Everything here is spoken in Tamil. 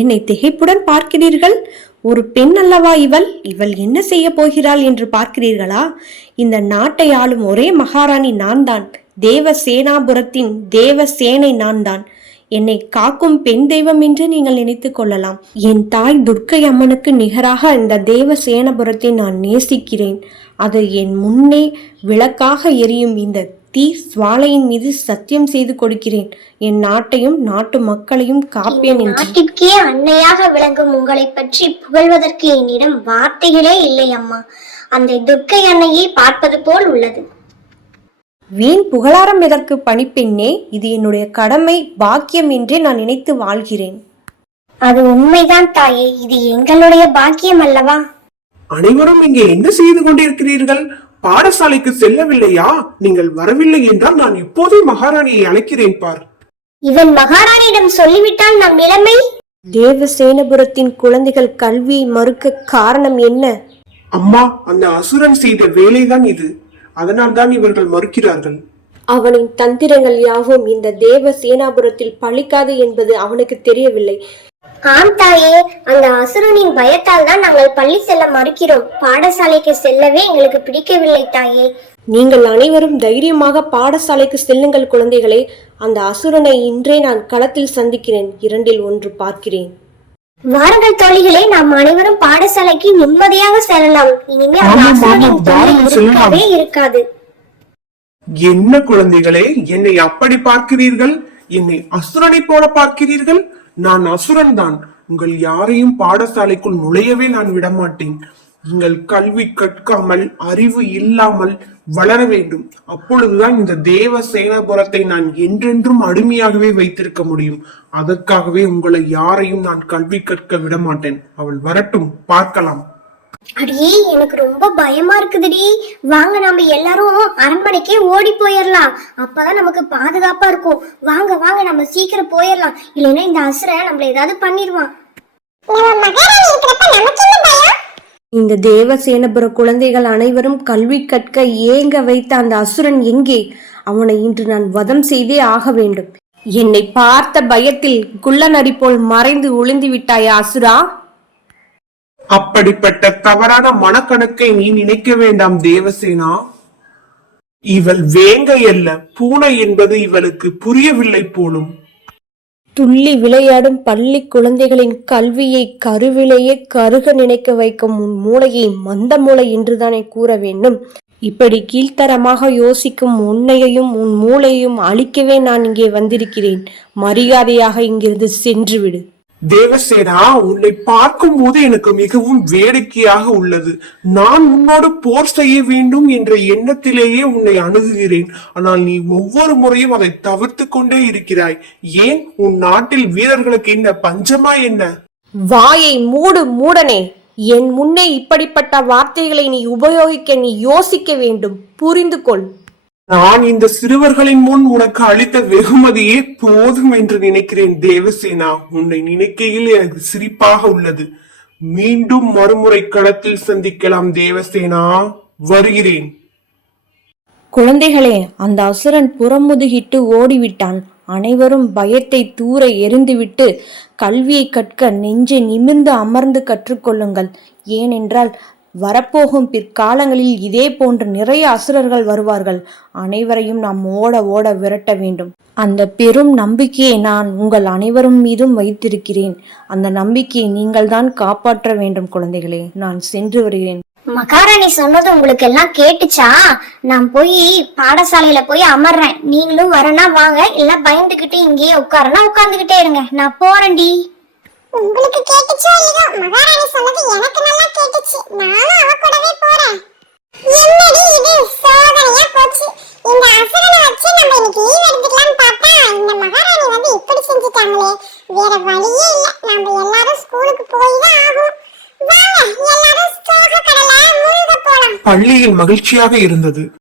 என்னை திகைப்புடன் பார்க்கிறீர்கள்? ஒரு பெண் அல்லவா இவள்? இவள் என்ன செய்ய போகிறாள் என்று பார்க்கிறீர்களா? இந்த நாட்டை ஆளும் ஒரே மகாராணி நான் தான். தேவசேனாபுரத்தின் தேவசேனை நான் தான். என்னை காக்கும் பெண் தெய்வம் என்று நீங்கள் நினைத்துக் கொள்ளலாம். என் தாய் துர்க்கை அம்மனுக்கு நிகராக இந்த தேவசேனபுரத்தை நான் நேசிக்கிறேன். அது என் முன்னே விளக்காக எரியும் இந்த தீ சுவாலையின் மீது சத்தியம் செய்து கொடுக்கிறேன். என் நாட்டையும் நாட்டு மக்களையும் காப்பேன் என்று. நாட்டிற்கே அன்னையாக விளங்கும் உங்களை பற்றி புகழ்வதற்கு என்னிடம் வார்த்தைகளே இல்லை அம்மா. அந்த துர்க்கை அன்னையை பார்ப்பது போல் உள்ளது. வீண் புகழாரம் எதற்கு பணிப்பெண்ணே? இது என்னுடைய கடமை, பாக்கியம் என்றே நான் நினைத்து வாழ்கிறேன். அது உண்மைதான் தாயே, இது எங்களுடைய பாக்கியம் அல்லவா? அனைவரும் இங்கே என்ன செய்து கொண்டிருக்கிறீர்கள்? பாடசாலைக்கு செல்லவில்லையா? நீங்கள் வரவில்லை என்றால் நான் இப்போதே மகாராணியை அழைக்கிறேன் பார். இவன் மகாராணியிடம் சொல்லிவிட்டால் நம் நிலைமை. தேவசேனபுரத்தின் குழந்தைகள் கல்வியை மறுக்க காரணம் என்ன? அம்மா, அந்த அசுரன் செய்த வேலைதான் இது. அதனால் தான் இவர்கள் மறுக்கிறார்கள். அவனின் தந்திரங்கள் யாவும் இந்த தேவசேனாபுரத்தில் பழிக்காது என்பது அவனுக்கு தெரியவில்லை. ஆம் தாயே, அந்த அசுரனின் பயத்தால் தான் நாங்கள் பள்ளி செல்ல மறுக்கிறோம். பாடசாலைக்கு செல்லவே எங்களுக்கு பிடிக்கவில்லை தாயே. நீங்கள் அனைவரும் தைரியமாக பாடசாலைக்கு செல்லுங்கள் குழந்தைகளே. அந்த அசுரனை இன்றே நான் களத்தில் சந்திக்கிறேன். 2இல் 1 பார்க்கிறேன். வாருங்கள் தோழிகளே, நாம் அனைவரும் பாடசாலைக்கு நிம்மதியாக செல்லலாம். இனிமேல் அந்த அசுரனின் தொல்லை இருக்காது. என்ன குழந்தைகளே, என்னை அப்படி பார்க்கிறீர்கள்? என்னை அசுரனை போல பார்க்கிறீர்கள்? நான் அசுரன் தான். உங்கள் யாரையும் பாடசாலைக்குள் நுழையவே நான் விடமாட்டேன். நீங்கள் கல்வி கற்காமல், அறிவு இல்லாமல் வளர வேண்டும். அப்பொழுதுதான் இந்த தேவசேனாபுரத்தை நான் என்றென்றும் அடிமையாகவே வைத்திருக்க முடியும். அதற்காகவே உங்களை யாரையும் நான் கல்வி கற்க விட மாட்டேன். அவள் வரட்டும், பார்க்கலாம். அடியே, எனக்கு ரொம்ப பயமா இருக்குதுடி. வாங்க, நாம எல்லாரும் அரண்மனைக்கே ஓடி போயிடலாம். அப்பதான் நமக்கு பாதுகாப்பா இருக்கும். வாங்க வாங்க, நம்ம சீக்கிரம் போயிடலாம். இல்லைன்னா இந்த அசுரன் நம்மள ஏதாவது பண்ணிடுவான். இந்த தேவசேனபுர குழந்தைகள் அனைவரும் கல்வி கற்க ஏங்க வைத்த அந்த அசுரன் எங்கே? அவனை இன்று நான் வதம் செய்தே ஆக வேண்டும். என்னை பார்த்த பயத்தில் குள்ளநரி போல் மறைந்து ஒளிந்து விட்டாயா அசுரா? அப்படிப்பட்ட தவறான மனக்கணக்கை நீ நினைக்க வேண்டாம் தேவசேனா. இவள் வேங்கை அல்ல, பூனை என்பது இவளுக்கு புரியவில்லை போலும். துள்ளி விளையாடும் பள்ளி குழந்தைகளின் கல்வியை கருவிலேயே கருக நினைக்க வைக்கும் உன் மூளையை மந்த மூளை என்றுதானே கூற வேண்டும். இப்படி கீழ்த்தரமாக யோசிக்கும் உன்னையையும் உன் மூளையையும் அழிக்கவே நான் இங்கே வந்திருக்கிறேன். மரியாதையாக இங்கிருந்து சென்று விடு. தேவசேனா, உன்னை பார்க்கும் போது எனக்கு மிகவும் வேடிக்கையாக உள்ளது. நான் உன்னோடு போர் செய்ய வேண்டும் என்ற எண்ணத்திலேயே உன்னை அணுகுகிறேன். ஆனால் நீ ஒவ்வொரு முறையும் அதை தவிர்த்து கொண்டே இருக்கிறாய். ஏன்? உன் நாட்டில் வீரர்களுக்கு என்ன பஞ்சமா என்ன? வாயை மூடு மூடனே. என் முன்னே இப்படிப்பட்ட வார்த்தைகளை நீ உபயோகிக்க நீ யோசிக்க வேண்டும். புரிந்து கொள். நான் இந்த சிறுவர்களின் முன் உனக்கு அளித்த வெகுமதியே போதும் என்று நினைக்கிறேன் தேவசேனா. உன்னை நினைக்கையில் எனக்கு சிரிப்பாக உள்ளது. மீண்டும் மறுமுறை களத்தில் சந்திக்கலாம் தேவசேனா. வருகிறேன். குழந்தைகளே, அந்த அசுரன் புறமுதுகிட்டு ஓடிவிட்டான். அனைவரும் பயத்தை தூர எறிந்துவிட்டு கல்வியை கற்க நெஞ்சை நிமிர்ந்து அமர்ந்து கற்றுக்கொள்ளுங்கள். ஏனென்றால் வரப்போகும் பிற்காலங்களில் இதே போன்று நிறைய அசுரர்கள் வருவார்கள். அனைவரையும் நாம் ஓட ஓட விரட்ட வேண்டும். அந்த பெரும் நம்பிக்கையை நான் உங்கள் அனைவரும் மீதும் வைத்திருக்கிறேன். அந்த நம்பிக்கையை நீங்கள் தான் காப்பாற்ற வேண்டும் குழந்தைகளே. நான் சென்று வருகிறேன். மகாராணி சொன்னது உங்களுக்கு எல்லாம் கேட்டுச்சா? நான் போய் பாடசாலையில போய் அமர்றேன். நீங்களும் வரனா வாங்க, இல்ல பயந்துகிட்டு இங்கேயே உட்காரனா உட்கார்ந்துகிட்டே இருங்க. நான் போறேன்டி. உங்களுக்கு கேட்டுச்சோ இல்லையோ, மகாராணி சொன்னது எனக்கு நல்லா கேட்டுச்சு. நானும் அவ கூடவே போறேன். என்னடி இது சோதனையா போச்சு. இந்த அசுரனை வச்சு நம்ம இன்னைக்கு லீவ் எடுத்துக்கலாம்னு பார்த்தா இந்த மகாராணி வந்து இப்படி செஞ்சுட்டாங்களே. வேற வழியே இல்ல. நம்ம எல்லாரும் ஸ்கூலுக்கு போய் தான் ஆகும். வாங்க, எல்லாரும் சோக கடலை மூழ்க போலாம். பள்ளியில் மகிழ்ச்சியாக இருந்தது.